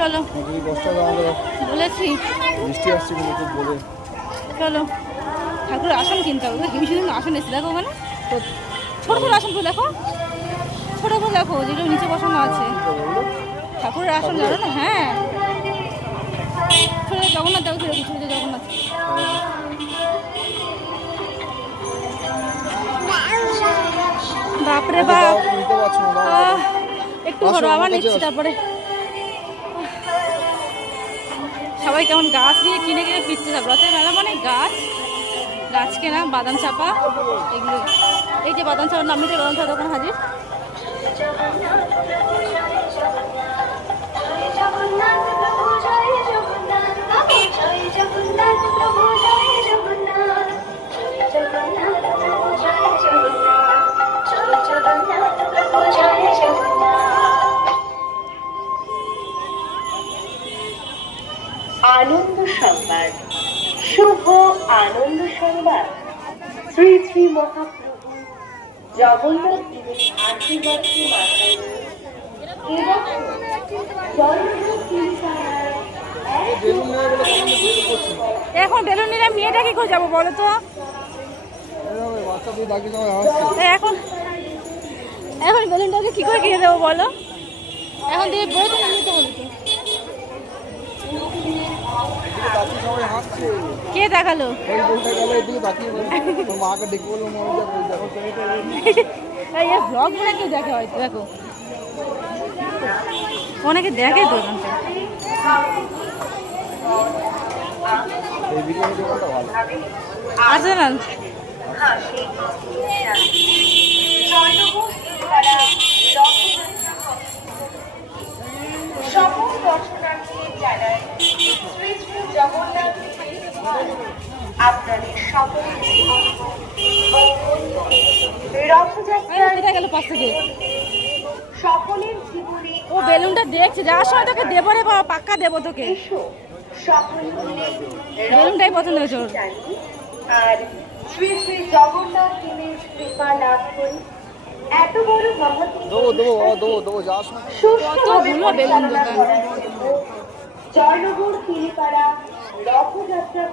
চলো যদি 10 টাকা আমাকে বলেছি বৃষ্টি আসছে কিন্তু খুব বলে। চলো ঠাকুরের আসন কিনতে হবে হিমশিম আসন এসে দেখো ওখানে ছোট ছোট আসনগুলো দেখো ছোট করে দেখো যেগুলো নিচে বসানো আছে ঠাকুরের আসন জানো না হ্যাঁ ছোট জগন্নাথ দেখো ছোট ছোট জগন্নাথ বাপরে বাপ নিতে পারছো না একটু ধরো আবার নিচ্ছি তারপরে সবাই কেমন গাছ দিয়ে কিনে কিনে ফিরছে সব রথের মেলা মানে গাছ কেনা বাদাম চাপা এগুলো এই যে বাদাম চাপার নামিতে বাদাম চাপা দোকান হাজির আনন্দ সংবাদ শুভ আনন্দ সংবাদ শ্রী শ্রী মহাপ্রভু জগন্নাথ দেবের আশীর্বাদকে মাথায় নিয়ে এখন বেলুন নিলে মেয়েটা কি করে যাবো বলো তো এখন এখন বেলুনটাকে কি করে কিনে দেবো বলো এখন দিয়ে বই তো নিতে হবে কে দেখালো ব্লগ মনে কেউ দেখে হয়তো দেখো অনেকে দেখে তো আছে না সকল দর্শনার্থী জানায় শ্রী শ্রী জগন্নাথ আপনাদের সকলের রথযাত্রা গেল পাশ থেকে সকলের জীবনে ও বেলুনটা দেখছে যাওয়ার সময় তোকে দেবো রে বাবা পাক্কা দেবো তোকে সকল মিলে বেলুনটাই পছন্দ হয়েছে ওর আর শ্রী শ্রী জগন্নাথ দেবের কৃপা লাভ করি এত বড় মহৎ কতগুলো বেলুন দোকান জয়নগর তিলিপাড়া রথযাত্রা